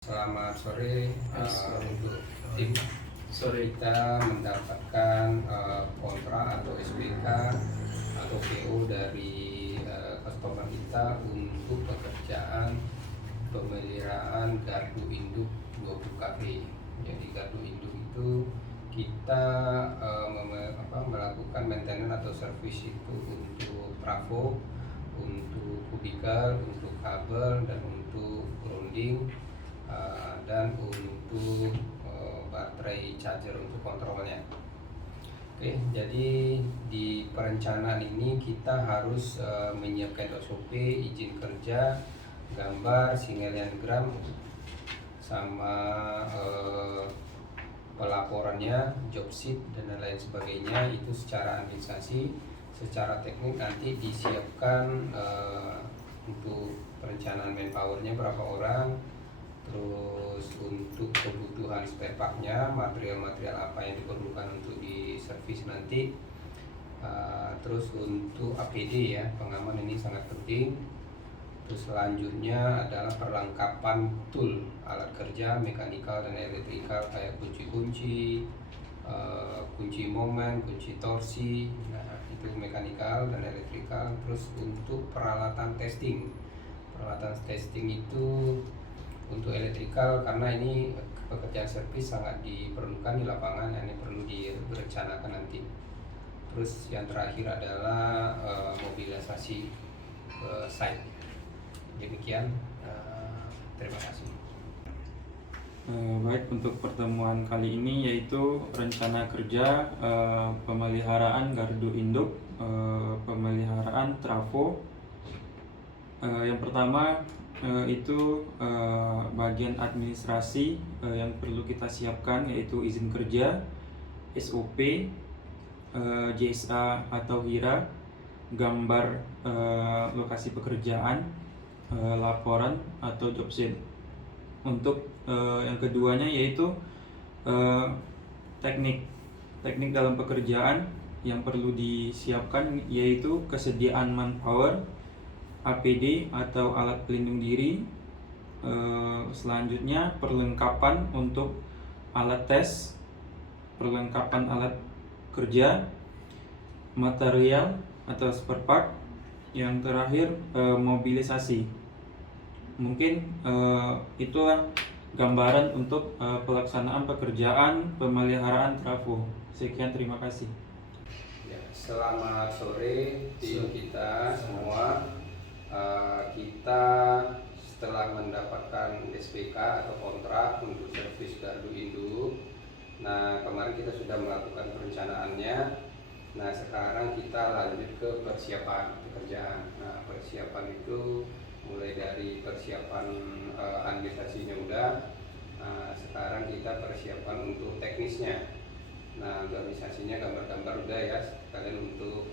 Selamat sore. Untuk tim Sore. kita mendapatkan kontrak atau SPK atau PO dari customer kita untuk pekerjaan pemeliharaan gardu induk 20 kV. Jadi gardu induk itu kita melakukan maintenance atau service itu untuk trafo, untuk kubikel, untuk kabel, dan untuk grounding, dan untuk baterai charger untuk kontrolnya. Oke, jadi di perencanaan ini kita harus menyiapkan SOP, izin kerja, gambar, sinyalgram, sama pelaporannya, job sheet, dan lain sebagainya. Itu secara administrasi. Secara teknik nanti disiapkan untuk perencanaan manpowernya berapa orang, terus untuk kebutuhan spare partnya, material-material apa yang diperlukan untuk di servis nanti, terus untuk APD ya, pengaman ini sangat penting. Terus selanjutnya adalah perlengkapan tool, alat kerja mekanikal dan elektrikal kayak kunci-kunci, kunci momen, kunci torsi, nah itu mekanikal dan elektrikal. Terus untuk peralatan testing itu untuk elektrikal, karena ini pekerjaan servis sangat diperlukan di lapangan, ini perlu direncanakan nanti. Terus yang terakhir adalah mobilisasi ke site. Demikian, terima kasih. Baik, untuk pertemuan kali ini yaitu rencana kerja pemeliharaan gardu induk, pemeliharaan trafo. Yang pertama itu bagian administrasi yang perlu kita siapkan, yaitu izin kerja, SOP, JSA atau HIRA, gambar lokasi pekerjaan, laporan atau job sheet. Untuk yang keduanya yaitu teknik dalam pekerjaan yang perlu disiapkan, yaitu kesediaan manpower, APD atau alat pelindung diri. Selanjutnya perlengkapan untuk alat tes, perlengkapan alat kerja, material atau spare part. Yang terakhir mobilisasi. Mungkin itulah gambaran untuk pelaksanaan pekerjaan pemeliharaan trafo. Sekian, terima kasih. Ya, selamat sore tim kita semua. Kita setelah mendapatkan SPK atau kontrak untuk servis gardu induk, nah kemarin kita sudah melakukan perencanaannya. Nah sekarang kita lanjut ke persiapan pekerjaan. Nah persiapan itu mulai dari persiapan administrasinya udah. Nah, sekarang kita persiapan untuk teknisnya. Nah untuk administrasinya gambar-gambar udah ya, kalian untuk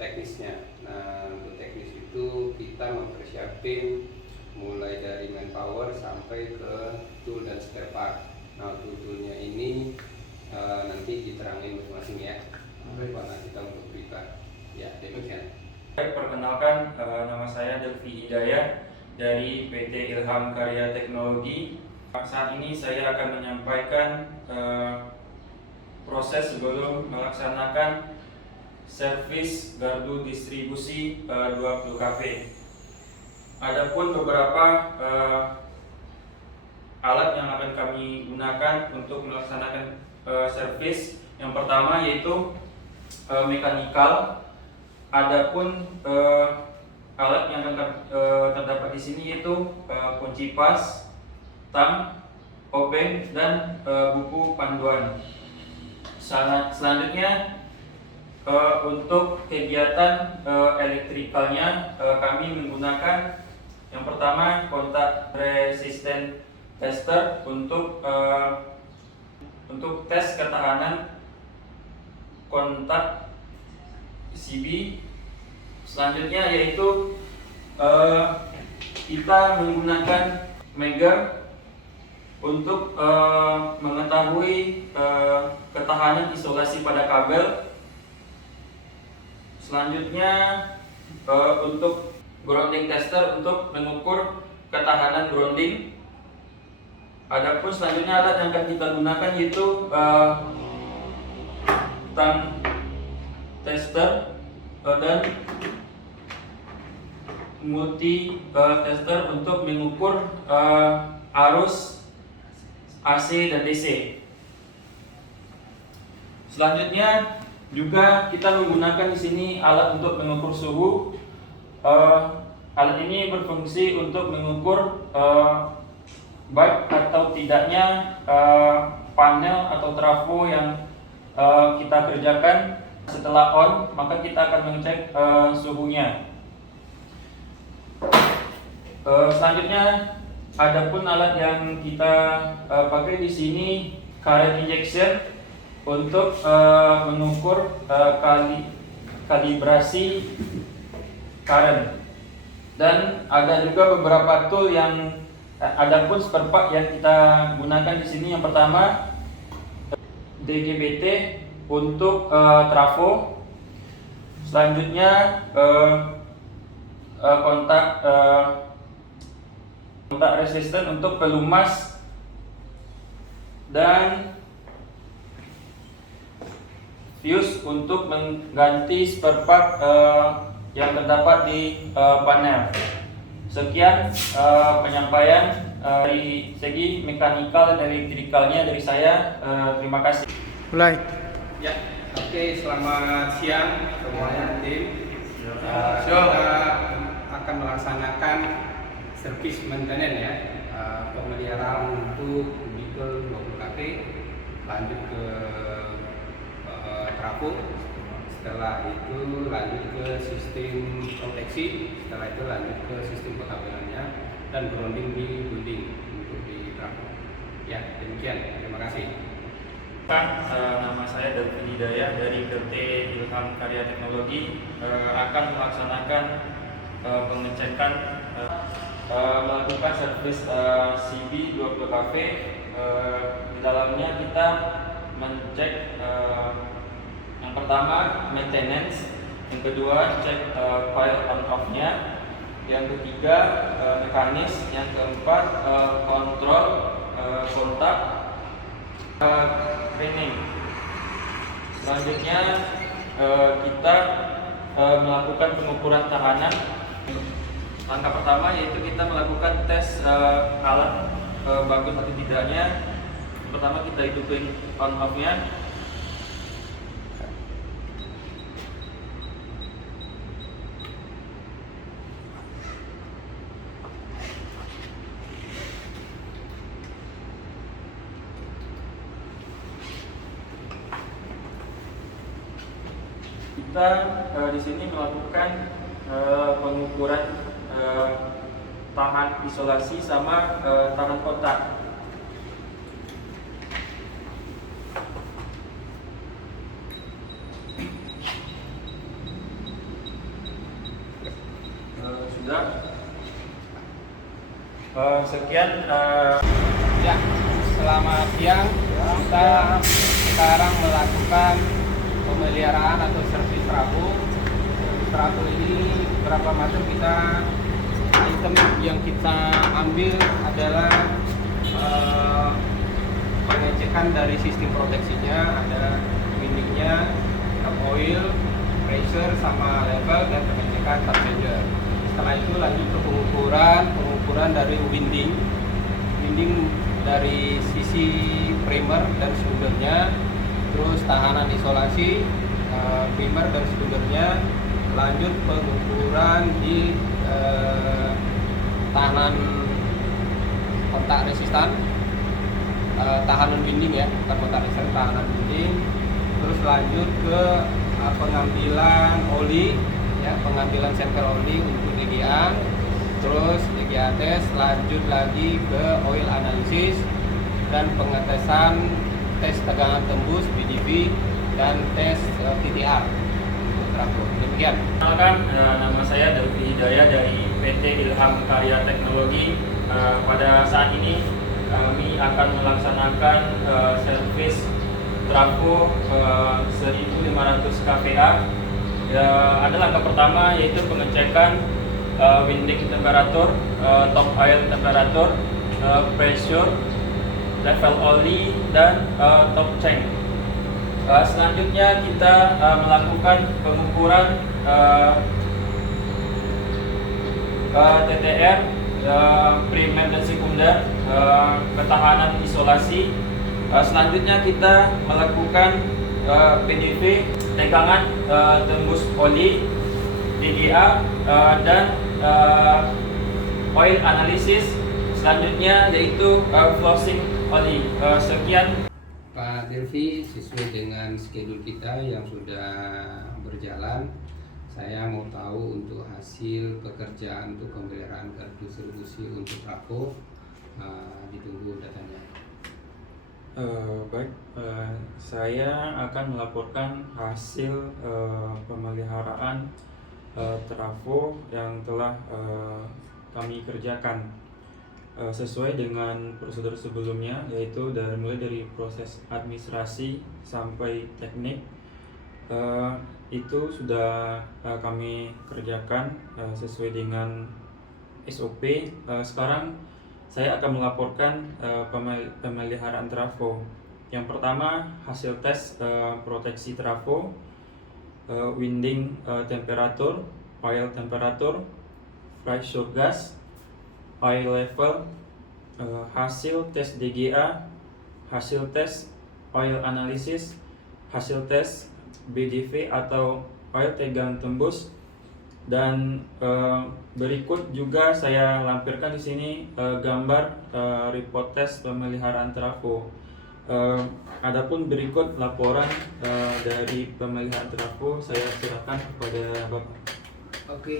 teknisnya. Nah untuk teknis itu kita mempersiapin mulai dari manpower sampai ke tool dan spare part. Nah toolnya ini nanti diterangin masing-masing ya, bagaimana kita untuk berita. Ya, demikian. Perkenalkan, nama saya Delvi Hidayah dari PT Ilham Karya Teknologi. Saat ini saya akan menyampaikan proses sebelum melaksanakan servis gardu distribusi 20 kV. Adapun beberapa alat yang akan kami gunakan untuk melaksanakan servis. Yang pertama yaitu mekanikal. Adapun alat yang terdapat di sini yaitu kunci pas, tang, obeng, dan buku panduan. Selanjutnya untuk kegiatan elektrikalnya kami menggunakan yang pertama kontak resisten tester untuk tes ketahanan kontak PCB. Selanjutnya yaitu kita menggunakan megar untuk mengetahui ketahanan isolasi pada kabel. Selanjutnya untuk grounding tester untuk mengukur ketahanan grounding. Adapun selanjutnya alat yang akan kita gunakan yaitu tang tester dan multi tester untuk mengukur arus AC dan DC. Selanjutnya juga kita menggunakan di sini alat untuk mengukur suhu. Alat ini berfungsi untuk mengukur baik atau tidaknya panel atau trafo yang kita kerjakan. Setelah on, maka kita akan mengecek suhunya. Selanjutnya, adapun alat yang kita pakai di sini current injection untuk mengukur kalibrasi current. Dan ada juga beberapa tool yang adapun spare part yang kita gunakan di sini. Yang pertama DGBT untuk trafo. Selanjutnya kontak resisten untuk pelumas, dan fuse untuk mengganti spare part yang terdapat di panel. Sekian penyampaian dari segi mekanikal dan elektrikalnya dari saya. Terima kasih. Mulai. Ya, oke, selamat siang semuanya tim. Kita akan melaksanakan servis maintenance ya, pemeliharaan untuk vehicle 20 kV, lanjut ke trafo. Setelah itu lanjut ke sistem proteksi, setelah itu lanjut ke sistem pekabelannya dan grounding di building untuk di trafo. Ya, demikian. Terima kasih. Nama saya David Hidayah dari PT Ilham Karya Teknologi, akan melaksanakan pengecekan melakukan servis CB 20 kV. Di dalamnya kita mencek yang pertama maintenance, yang kedua cek file on off-nya, yang ketiga mekanis, yang keempat kontrol kontak training. Selanjutnya kita melakukan pengukuran tahanan. Langkah pertama yaitu kita melakukan tes alat bagus atau tidaknya. Pertama kita hidupin on off-nya. Kita di sini melakukan pengukuran tahan isolasi sama tahan kontak. Sudah. Sekian. Ya, selamat siang. Kita sekarang melakukan pemeliharaan atau servis trafo. Servis trafo ini berapa macam item yang kita ambil adalah pengecekan dari sistem proteksinya, ada windingnya, tap oil, pressure sama level, dan pengecekan tap changer. Setelah itu lanjut ke pengukuran dari winding dari sisi primer dan sekundernya, terus tahanan isolasi primer dan sekundernya, lanjut pengukuran di tahanan kontak resistan, tahanan winding ya, bukan kontak resistan, tahanan winding. Terus lanjut ke pengambilan oli ya, pengambilan sampel oli untuk DGA, terus DGA test, lanjut lagi ke oil analisis dan pengetesan tes tegangan tembus BDV dan tes TTR untuk trafo. Demikian. Perkenalkan, nama saya David Hidayah dari PT Ilham Karya Teknologi. Pada saat ini kami akan melaksanakan servis trafo 1500 kVA. Ada langkah pertama yaitu pengecekan winding temperatur, top oil temperatur, pressure, level oli, dan top tank. Selanjutnya kita melakukan pengukuran TTR, primer dan sekunder, ketahanan isolasi. Selanjutnya kita melakukan PDV, tegangan tembus oli, DGA, dan oil analysis. Selanjutnya yaitu flushing oli. Sekian Pak Delvi, sesuai dengan schedule kita yang sudah berjalan, saya mau tahu untuk hasil pekerjaan untuk pemeliharaan gardu distribusi untuk trafo. Ditunggu datanya. Baik, saya akan melaporkan hasil pemeliharaan trafo yang telah kami kerjakan sesuai dengan prosedur sebelumnya, yaitu mulai dari proses administrasi sampai teknik. Itu sudah kami kerjakan sesuai dengan SOP. Sekarang saya akan melaporkan pemeliharaan trafo. Yang pertama, hasil tes proteksi trafo, winding temperatur, oil temperatur, pressure gas, oil level, hasil tes DGA, hasil tes oil analysis, hasil tes BDV atau oil tegang tembus, dan berikut juga saya lampirkan di sini gambar report tes pemeliharaan trafo. Adapun berikut laporan dari pemeliharaan trafo, saya serahkan kepada Bapak. Oke,